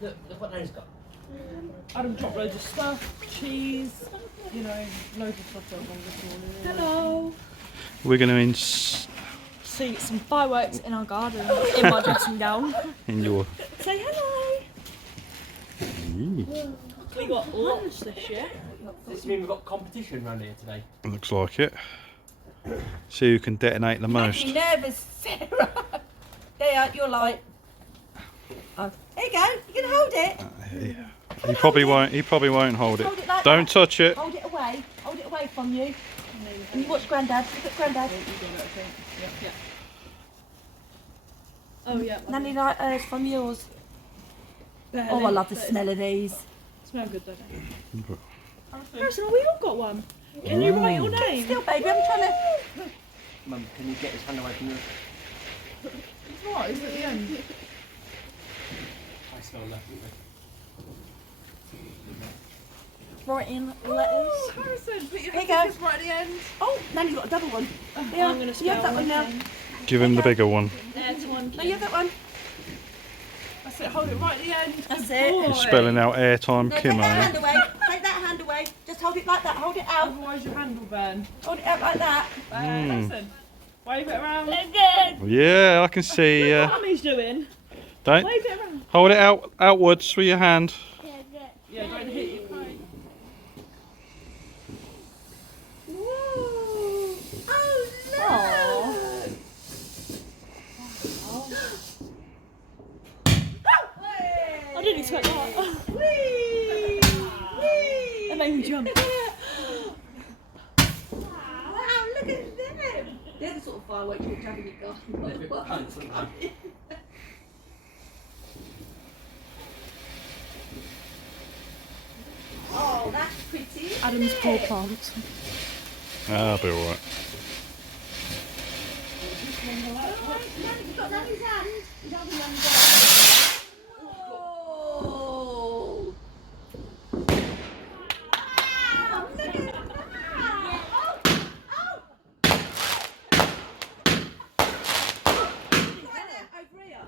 Look what Nanny's got. Adam dropped loads of stuff, cheese, you know, loads of stuff going on this morning. Hello. We're going to See some fireworks in our garden in my dressing gown. in your. Say hello. Ooh, We got lots this year. Does this mean we've got competition around here today? looks like it. See who can detonate the most. Making me nervous, Sarah. There, you're like. Oh, there you go. You can hold it. He probably won't. He probably won't hold it. Hold it like Don't that. touch it. Hold it away. Hold it away from you. And you watch Grandad. Look at Grandad. Oh yeah. Nanny like hers from yours. Oh, I love the smell of these. Smell good, don't they? Harrison, we all got one. Can you write your name? Still, baby, I'm trying to. Mum, can you get his hand away from you? It's right, it's at the end. I smell nothing. Write in letters. Harrison, put your Here you go. fingers right at the end. Oh, Nanny's got a double one. There, I'm gonna you have that one now. Give him the bigger one. No, you have that one. That's it, hold it right at the end. That's Good it. boy. You're spelling out airtime No, take that Kim, hand eh? away. Take that hand away. Just hold it like that. Hold it out. Otherwise your hand will burn. Hold it out like that. Harrison, wave it around. Yeah, I can see. What Mummy's doing? Don't Wave it around. hold it outwards with your hand. Yeah, don't hit your phone. Oh, I didn't expect that. That made me jump. wow, look at them. They're the sort of fireworks you have in your garden. Oh, that's pretty. Adam's poor plant. I'll be alright. You've got Nanny's hand. He's holding Nanny's hand. Whoa. Wow, look at that. Oh, oh. Like that over here.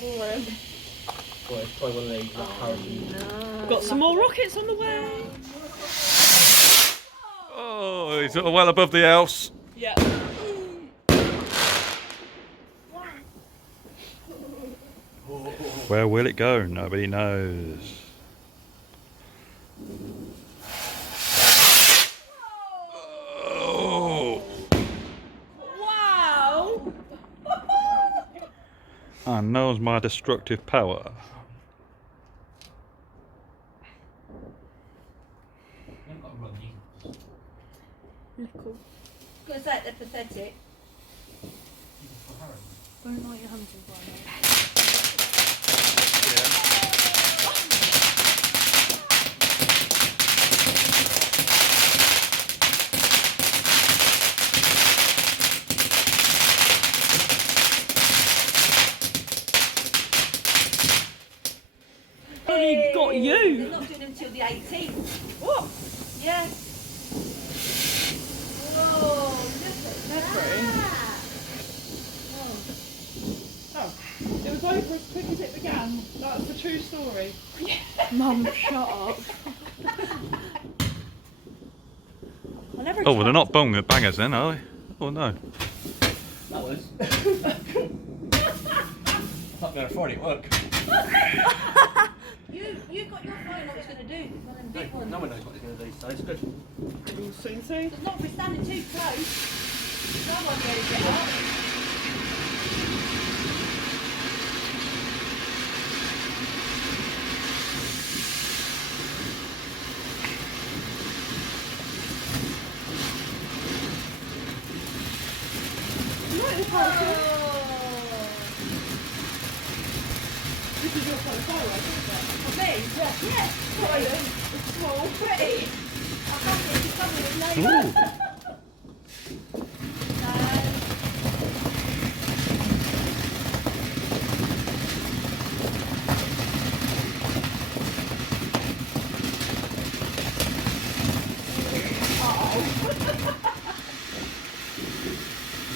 Boring. Well, it's probably one of these hurricanes. Got some more rockets on the way. Oh, he's well above the house. Yeah. Where will it go? Nobody knows. Oh, Wow. I knows my destructive power. I've got a rugby. Little. Gonna say they're pathetic. Don't light your hands on fire. Only got you. They're not doing them till the 18th. What? Yeah. Whoa, look at that. Oh, it was over as quick as it began. That's the true story. Mum, shut up. I never Oh, well, they're not bangers then, are they? Oh no. That was. Not going to Friday at work. You got your phone, what it's going to do. One of them big ones. No one knows what they're going to do, so it's good. We'll soon see. It's not if we're standing too close. No one really get up. This is your kind of firework, isn't it? For me? Yeah. Brilliant. It's small, pretty. I can't think it's coming with neighbour. Ooh.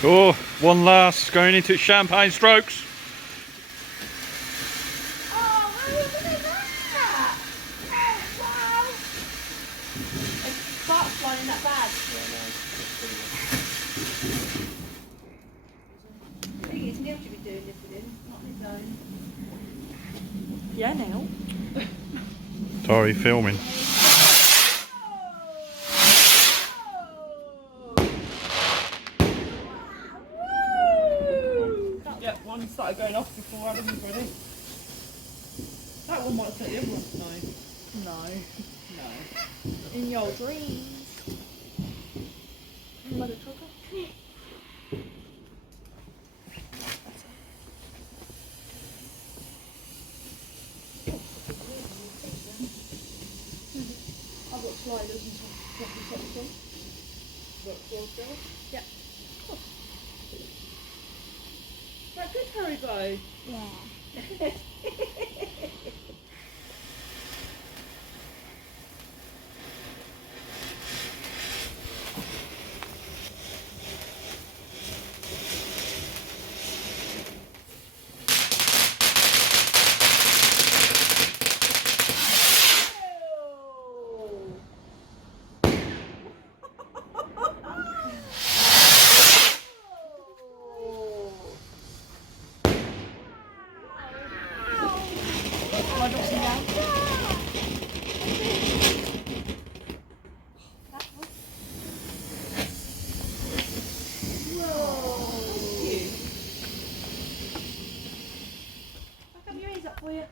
Oh, one last going into champagne strokes. Oh, look at that! Oh, wow! There's sparks flying in that bag. I think it's Neil should be doing this with him, not his own. Yeah, Neil. Sorry, filming. Yeah, one started going off before Adam was ready. That one might take the other one. No. No. No. In your dreams. Mother trucker. I've got sliders and stuff to touch on. Yeah. Cool. That good, Haribo? Yeah. My dog's down. Back up your ears up for you.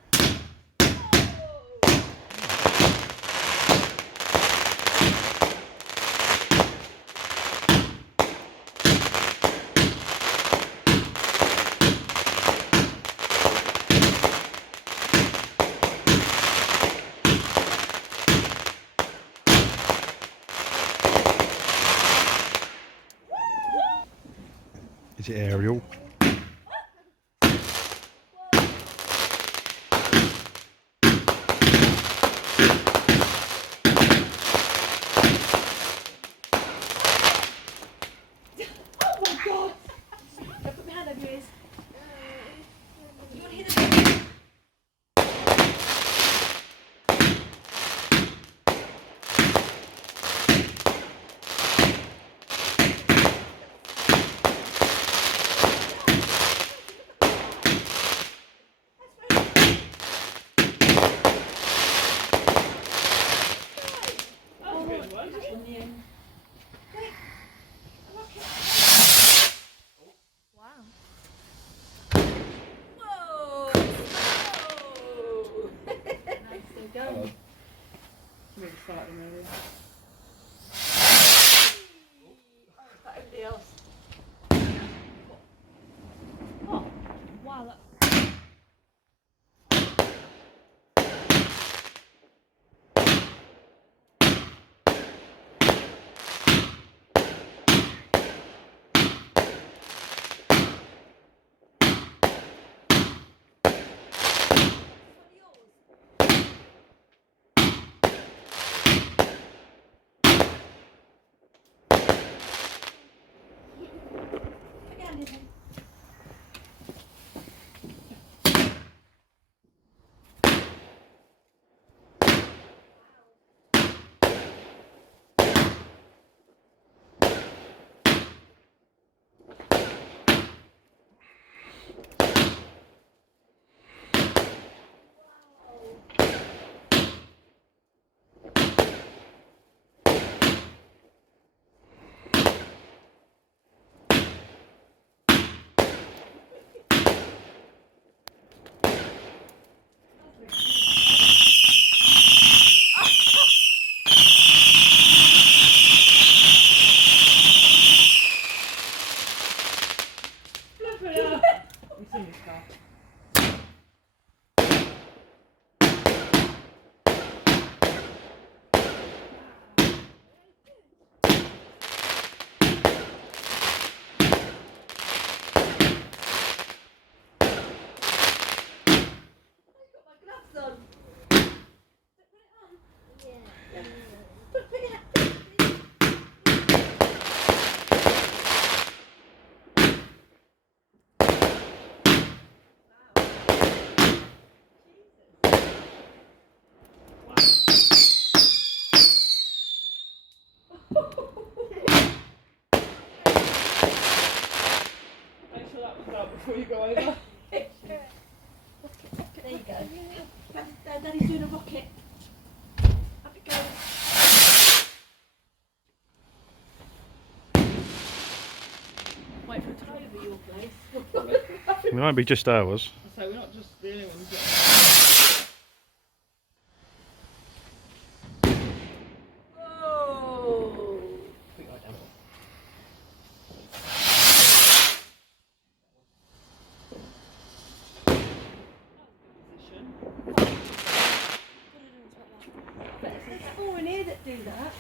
Is it aerial? Oh my god! Now put my hand over your ears. You want to hear the That was a good one. in the end. Wow. Whoa! There we go. Really started them earlier. Everybody else. Oh, wow. That... before you go over. There you go. Daddy's doing a rocket. Up it goes. Wait for it to Over your place. It might be just ours. So we're not just the only ones. Whoa. Quick, right down. There's four in here that do that.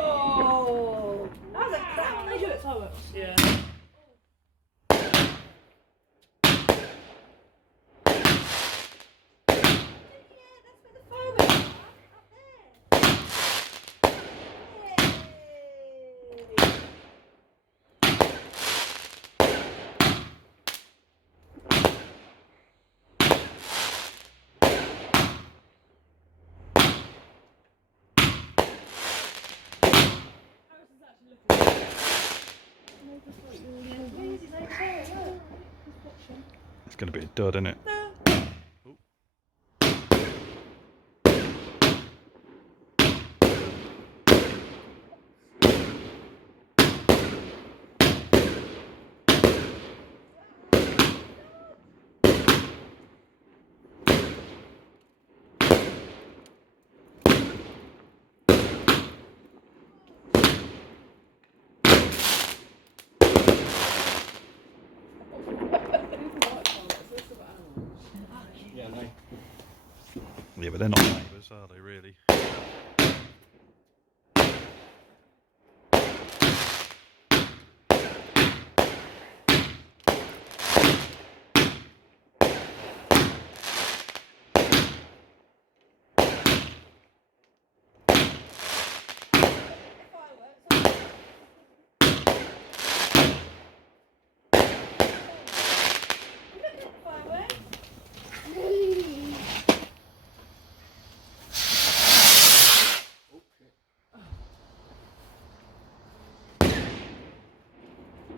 Whoa! That was a crap. They do it fireworks. Yeah. That's where the fireworks are. Up there. Yay. It's going to be a dud, isn't it? Yeah, no. Yeah, but they're not neighbours, are they, really?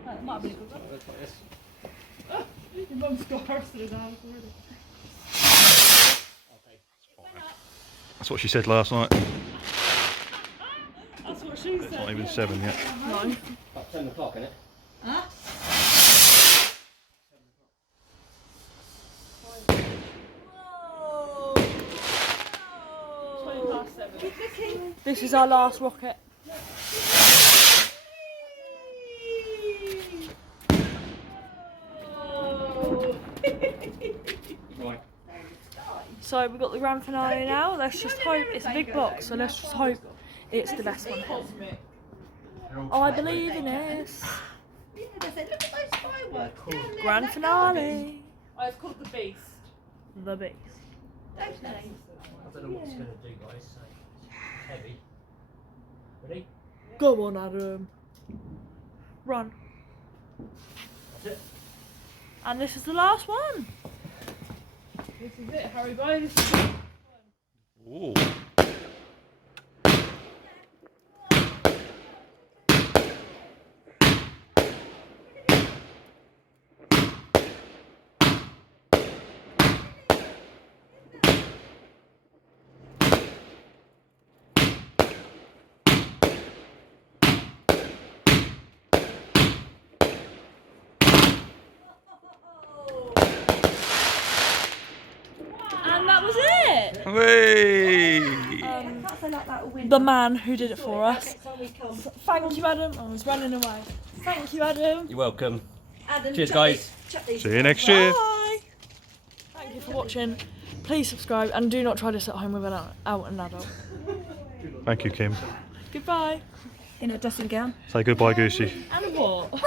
That might be a good one. Let's like this. Your mum's got hers to the house already. Okay. That's what she said last night. That's what she It's said. not even 7 yet. No. About 10 o'clock, isn't it? Huh? Whoa! 20 Whoa! past 7. Keep looking. This is our last rocket. Right. So we've got the grand finale now. Let's just hope it's a big box. So let's just hope it's the best one. Cosmic. I believe in this. Yeah, they said, look at those fireworks. Cool. down there, Grand that finale. Oh, it's called the Beast. The beast. Don't they? I don't know what it's going to do, guys. So, heavy. Ready? Go on, Adam. Run. That's it. And this is the last one. This is it, Harry Boy. This is it. Ooh. And that was it. Hey! Can't say like that, a win. The man who did it for us. Next time we come. Thank you, Adam. I was running away. Thank you, Adam. You're welcome. Adam, Cheers, chuck guys. these- chuck these See you next year. Bye. Thank you for watching. Please subscribe and do not try this at home with an adult. Thank you, Kim. Goodbye. in a dressing gown. Say goodbye, Goosey. And a what? Well,